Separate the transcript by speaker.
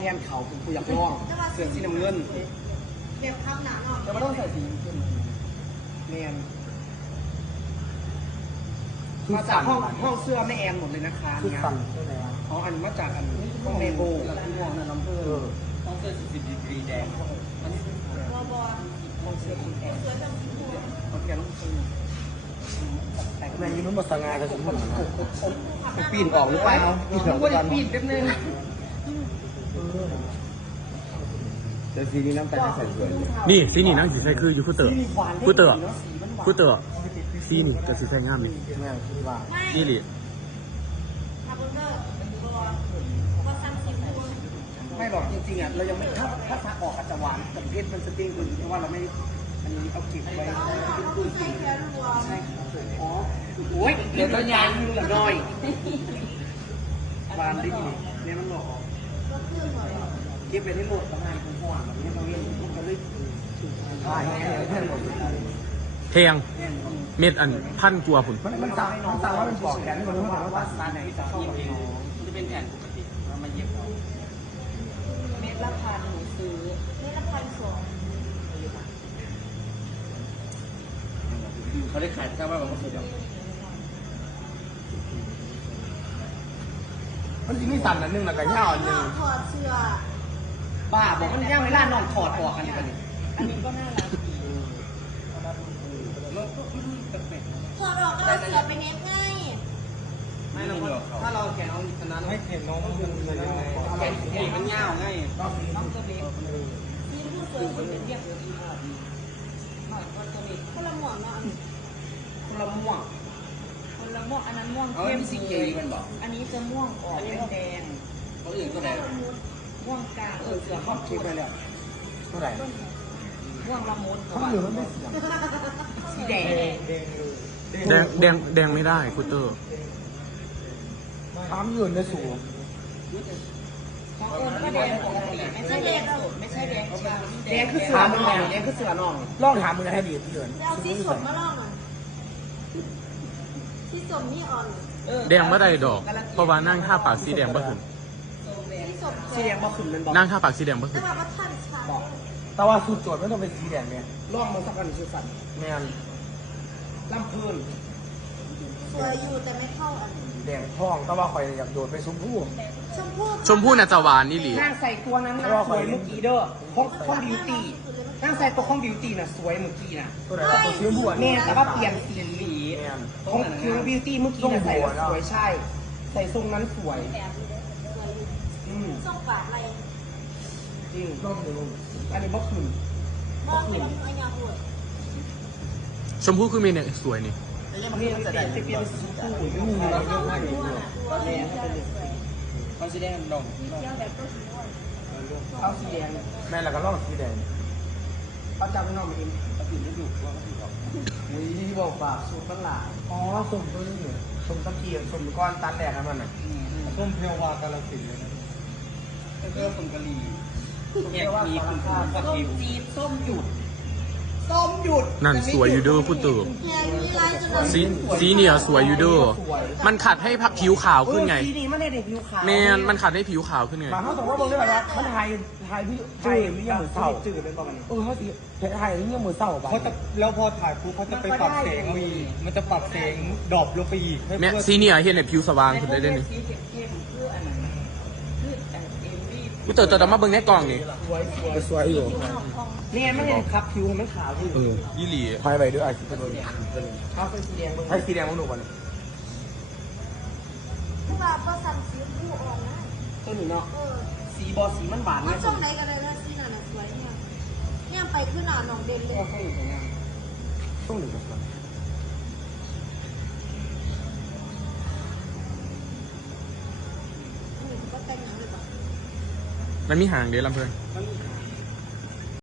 Speaker 1: แทนเขาผมอยากลองเสื้อสีน้ำเงิน
Speaker 2: เก็บข้างหนาหน่อย
Speaker 1: แต่ว่าต้องใส่สีเข้มแมนมาจากห้องเสื้อแม่แอนหมดเลยนะคะเนี่ยอ๋ออันมาจากอันห้องเมโบกับที่ห้องนั่นน้ำเพื่อห้องเสื้อ40 ดีกรีแดงอันนี้เป็นห้องเสื้อคุณแอนเขาเขียนห้องเสื้อแต่แม่ยืนมันมาสง่ากับฉันหมดนะปีนออกหรือเปล่าว่าจะปีนแป๊บนึงแต่สีนี้น้ำแต่ใส่สวย
Speaker 3: นี่สีนี่นะสีใส่คืออยู่คู่เตอร์สีนี่แต่สีใส่งามนี่
Speaker 1: แม่คิดว่า
Speaker 3: นี่หรือ
Speaker 1: ไม่หรอกจริงๆอ่ะเรายังไม่ถ้าซักออกอาจจะหวานกับเพชรมันสติ้งคุณเพราะว่าเราไม่อันนี้เอาเก็บไว้ใช่อ๋อโอ้ยเดี๋ยวต้องยายมือหน่อยหวานได้ดีเนี่ยมันหลอกเก็บไปที่โหลดประมาณของห่วงแบบนี้เราเล่นมันก็เลยถ่ายให้เพื่อนหมด
Speaker 3: แพงเม็ดอันพันกลัวผุน
Speaker 1: มันสั่งว่าเป็นปอกแขนคนรู้ว่าสารไหนจะเข้ากับน้องมันจะเป็นแผ่นปกติเรามาเย็บเอา
Speaker 2: เม็ดละพันหนูซื้อเม็ดละ1,200
Speaker 1: เขาได้ขายแค่ว่ามันคือแบบมันจะมีสั่นอันนึงแล้วก็ย่าอันนึง
Speaker 2: ถอดเสื้อ
Speaker 1: ป้าบอกมันย่างเวลาน้องถอดออกอันนี้
Speaker 2: อันนี้ก็น่ารักถอดออกก็เอาเสื้อไปเน็ตง่าย
Speaker 1: ไม่เราถ้าเราแกะเอาขนาดให้เห็นน้องมันเป็นยังไงแกะสีมันยาวไงต้องตัวเล็ก
Speaker 2: ที่ผู้สวยคนเป็นเรียกตัวดีพอดีหน่อยคนตัวเล็กคนละหมวกเนาะ
Speaker 1: คนละม่วง
Speaker 2: อันนั้นม่วงเข้มอันนี้จะม่วงออกแดง
Speaker 1: เขาอื่นก็แดง
Speaker 2: ม่วงกลาง
Speaker 1: เสือข้อคิดไปแล้วเท่าไหร่
Speaker 2: ม่วงละมุด
Speaker 1: ข้างเหลืองมันไม่สีแดง
Speaker 3: แดงไม่ได้คูเตอร์
Speaker 1: ทำยืนได้สูง
Speaker 2: ก็แดงปกติไม่ใช่แดงสดไม่ใช่แดง
Speaker 1: แดงคือเสือน้องแดงคือเสือน้องลองถามมึงให้ดีเดือน
Speaker 2: เอาสีสดมาลองหน่อยสีสดนี่อ่อน
Speaker 3: แดงไม่ได้ดอกเพราะว่านั่งท่าปากสีแดงบ่ขึ้น
Speaker 1: สีแดงบ่ขึ้นมันบอก
Speaker 3: นั่งท่าปากสีแดงบ่ขึ้น
Speaker 1: แต่ว่าสูตรโจทย์ไม่ต้องเป็นสีแดงเนี่ยลองมันสักอันสุดสันแมนลำพื้น
Speaker 2: สวยอยู่แต่ไม่เข้าอัน
Speaker 1: แดงทองแต่ว่าคอยอยากโดดไปชมพู่
Speaker 3: ชมพู่น่ะจะหวานนี่หลี
Speaker 1: นั่งใส่ตัวนั้นนะสวยเมื่อกี้เด้อห้องบิวตี้นั่งใส่ตัวห้องบิวตี้น่ะสวยเมื่อกี้น่ะตัวไหนตัวสีบัวเนี่ยแต่ว่าเปลี่ยนสีของคือบิวตี้เมื่อกี้น่ะใส่สวยใช่ใส่ทรงนั้นสวย
Speaker 2: ทรงปากอะไร
Speaker 1: จริงต้องดูอันนี้บ่ขึ้น
Speaker 3: ชมพู่คือเมนเนี่ยสวยนี่
Speaker 1: นี่จะได้เปลี่ยนสีผู้ยุ่งอะไรเยอะมากเขาสีแดงดองเขาสีแดงแม่แล้วก็ลองสีแดงเขาจำไม่น้องมาเองเขาผิดไม่ถูกว่าเขาผิดหรอกนี่บอกปากสูตรมันหลายอ๋อส้มตัวนี้ส้มตะเกียบส้มก้อนตันแดงนั่นน่ะส้มเพียววากาลสินเลยนะแล้วก็ส้มกะหรี่เนี่ยมีคุณค่าส้มจีบส้มหยุด
Speaker 3: นั่นสวยอยู่ด้วยพูดตัวสีเนี่ยสวยอยู่ด้วยมันขัดให้ผิวขาวขึ้นไง
Speaker 1: สีนี้มันได้ผิวขาว
Speaker 3: แมนมันขัดให้ผิวขาวขึ้นไง
Speaker 1: เขาบอกว่าบอกได้แบบว่าเขาไทยพี่ไทยไม่ยังเหมือนเศร้าจืดเป็นประมาณนี้เขาสีไทยไม่ยังเหมือนเศร้าป่ะเขาจะแล้วพอถ่ายปุ๊บเขาจะไปปรับแสงมันจะปรับแสงดรอปลงไปอีก
Speaker 3: แม่สีเนี่ยเห็นในผิวสว่างขึ้นได้ด้วยนี่กูเติร์ดมาเบิ้งในกล่องนี่
Speaker 1: สวยอยู่นี่ไม่ได้ขับผิวมันขาวอยู่
Speaker 3: ยี่หลี่
Speaker 1: ไฟไปด้วยไอ้สีแดงเขาเป็นสีแดงให้สีแดงมันหนุกกว่า
Speaker 2: ถ้าแบบว่าสั่งสีผู้อ่อนนะ
Speaker 1: ตัวนี้เนาะสีบอสีมันหวาน
Speaker 2: มันช่องไหนกันเลยนะสีหนาสวยเนี่ยไปขึ้นหนาหนองเด่นเลย
Speaker 1: ช่วงหนึ่งก็สวย
Speaker 3: มันมีหางเดี๋ยวลำเพลิน
Speaker 1: มันมีห